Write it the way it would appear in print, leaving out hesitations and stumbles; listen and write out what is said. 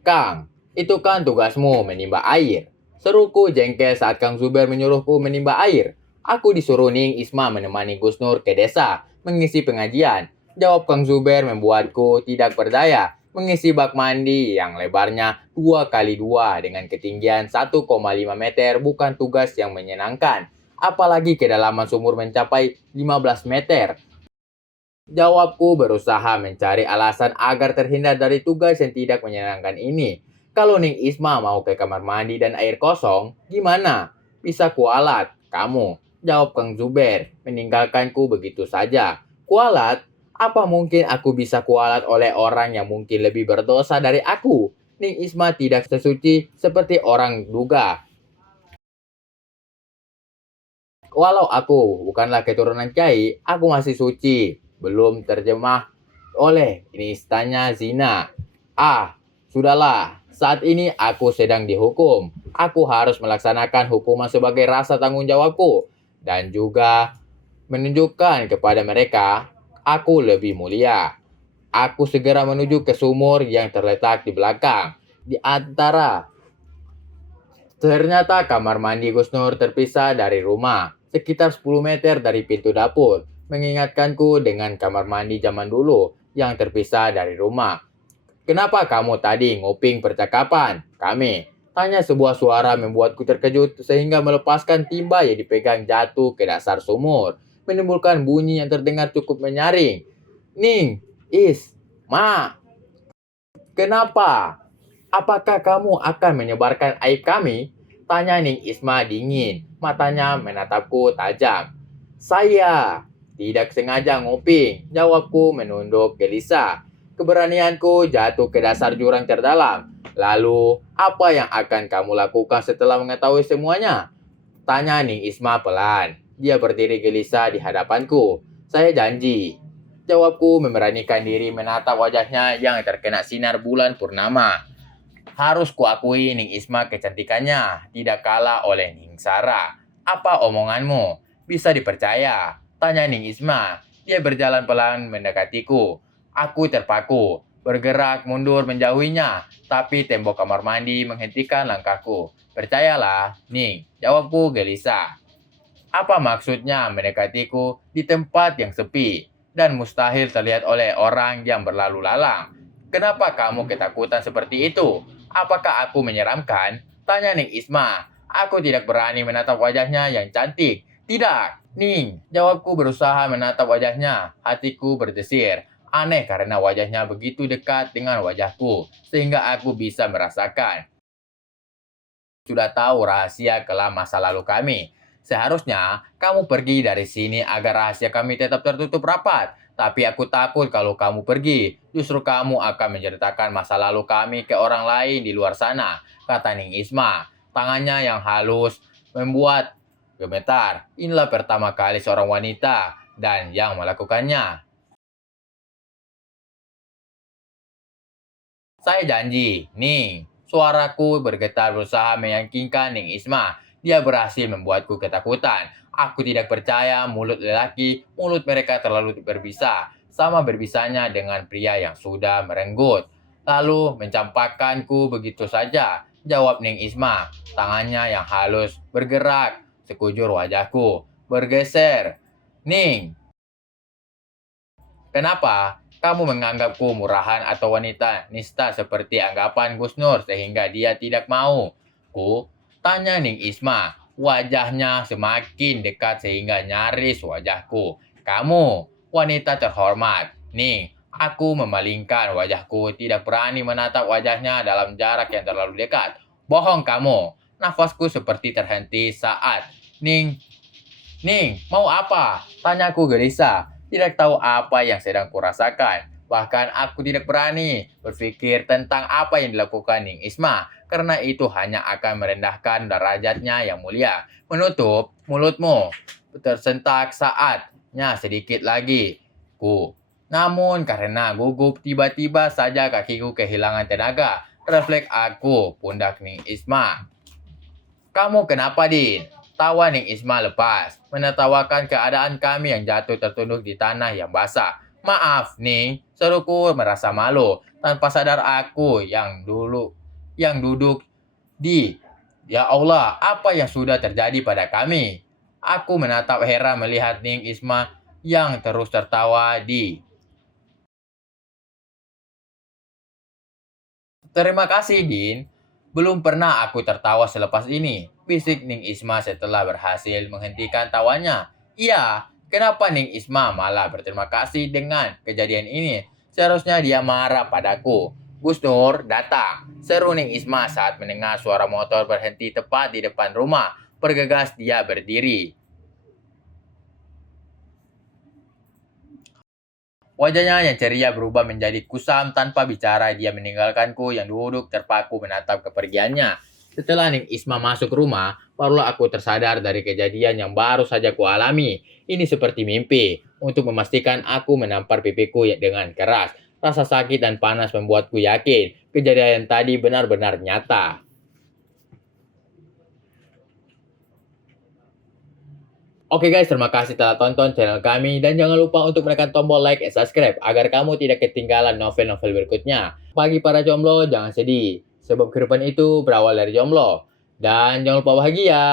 Kang, itu kan tugasmu menimba air. Seruku jengkel saat Kang Zuber menyuruhku menimba air. Aku disuruh Ning Isma menemani Gus Nur ke desa, mengisi pengajian. Jawab Kang Zuber membuatku tidak berdaya. Mengisi bak mandi yang lebarnya 2 kali 2 dengan ketinggian 1,5 meter bukan tugas yang menyenangkan. Apalagi kedalaman sumur mencapai 15 meter. Jawabku berusaha mencari alasan agar terhindar dari tugas yang tidak menyenangkan ini. Kalau Ning Isma mau ke kamar mandi dan air kosong, gimana? Bisa kualat, kamu. Jawab Kang Zuber, meninggalkanku begitu saja. Kualat? Apa mungkin aku bisa kualat oleh orang yang mungkin lebih berdosa dari aku? Ning Isma tidak sesuci seperti orang duga. Walau aku bukanlah keturunan kiai, aku masih suci. Belum terjemah oleh instanya zina. Ah, sudahlah. Saat ini aku sedang dihukum. Aku harus melaksanakan hukuman sebagai rasa tanggung jawabku. Dan juga menunjukkan kepada mereka, aku lebih mulia. Aku segera menuju ke sumur yang terletak di belakang. Di antara Ternyata kamar mandi Gus Nur terpisah dari rumah, sekitar 10 meter dari pintu dapur, mengingatkanku dengan kamar mandi zaman dulu yang terpisah dari rumah. Kenapa kamu tadi nguping percakapan kami? Tanya sebuah suara membuatku terkejut sehingga melepaskan timba yang dipegang jatuh ke dasar sumur, menimbulkan bunyi yang terdengar cukup menyaring. Ning, Is, Ma, kenapa? Apakah kamu akan menyebarkan aib kami? Tanya Ning Isma dingin, matanya menatapku tajam. Saya tidak sengaja nguping, jawabku menunduk gelisah. Keberanianku jatuh ke dasar jurang terdalam. Lalu, apa yang akan kamu lakukan setelah mengetahui semuanya? Tanya Ning Isma pelan. Dia berdiri gelisah di hadapanku. Saya janji. Jawabku memberanikan diri menatap wajahnya yang terkena sinar bulan purnama. Harus kuakui Ning Isma kecantikannya tidak kalah oleh Ning Sara. Apa omonganmu? Bisa dipercaya? Tanya Ning Isma. Dia berjalan pelan mendekatiku. Aku terpaku, bergerak mundur menjauhinya, tapi tembok kamar mandi menghentikan langkahku. Percayalah, Ning, jawabku gelisah. Apa maksudnya mendekatiku di tempat yang sepi dan mustahil terlihat oleh orang yang berlalu lalang? Kenapa kamu ketakutan seperti itu? Apakah aku menyeramkan? Tanya Ning Isma. Aku tidak berani menatap wajahnya yang cantik. Tidak, Ning. Jawabku berusaha menatap wajahnya. Hatiku berdesir. Aneh karena wajahnya begitu dekat dengan wajahku, sehingga aku bisa merasakan sudah tahu rahasia kelam masa lalu kami. Seharusnya kamu pergi dari sini agar rahasia kami tetap tertutup rapat. Tapi aku takut kalau kamu pergi, justru kamu akan menceritakan masa lalu kami ke orang lain di luar sana, kata Ning Isma. Tangannya yang halus membuat gemetar. Inilah pertama kali seorang wanita dan yang melakukannya. Saya janji, Ning. Suaraku bergetar berusaha meyakinkan Ning Isma. Dia berhasil membuatku ketakutan. Aku tidak percaya mulut lelaki, mulut mereka terlalu berbisa. Sama berbisanya dengan pria yang sudah merenggut. Lalu mencampakkanku begitu saja. Jawab Ning Isma. Tangannya yang halus bergerak. Sekujur wajahku bergeser. Ning, kenapa kamu menganggapku murahan atau wanita nista seperti anggapan Gus Nur sehingga dia tidak mau? Ku tanya Ning Isma. Wajahnya semakin dekat sehingga nyaris wajahku. Kamu, wanita terhormat. Ning, aku memalingkan wajahku, tidak berani menatap wajahnya dalam jarak yang terlalu dekat. Bohong kamu. Nafasku seperti terhenti saat Ning Ning, mau apa? Tanyaku gelisah. Tidak tahu apa yang sedang kurasakan. Bahkan aku tidak berani berpikir tentang apa yang dilakukan Ning Isma. Karena itu hanya akan merendahkan derajatnya yang mulia. Menutup mulutmu. Tersentak saatnya sedikit lagi. Ku. Namun karena gugup tiba-tiba saja kakiku kehilangan tenaga. Refleks aku pundak Ning Isma. Kamu kenapa, Din? Tawa Ning Isma lepas, menertawakan keadaan kami yang jatuh tertunduk di tanah yang basah. Maaf, Ning, seruku merasa malu. Tanpa sadar aku yang duduk di. Ya Allah, apa yang sudah terjadi pada kami? Aku menatap heran melihat Ning Isma yang terus tertawa di. Terima kasih, Din. Belum pernah aku tertawa selepas ini. Bisik Ning Isma setelah berhasil menghentikan tawanya. Iya, kenapa Ning Isma malah berterima kasih dengan kejadian ini? Seharusnya dia marah padaku. Gus Nur, datang. Seru Ning Isma saat mendengar suara motor berhenti tepat di depan rumah. Bergegas dia berdiri. Wajahnya yang ceria berubah menjadi kusam tanpa bicara. Dia meninggalkanku yang duduk terpaku menatap kepergiannya. Setelah Ning Isma masuk rumah, barulah aku tersadar dari kejadian yang baru saja kualami. Ini seperti mimpi. Untuk memastikan aku menampar pipiku dengan keras. Rasa sakit dan panas membuatku yakin kejadian tadi benar-benar nyata. Oke guys, terima kasih telah tonton channel kami dan jangan lupa untuk menekan tombol like dan subscribe agar kamu tidak ketinggalan novel-novel berikutnya. Bagi para jomblo, jangan sedih, sebab kehidupan itu berawal dari jomblo. Dan jangan lupa bahagia.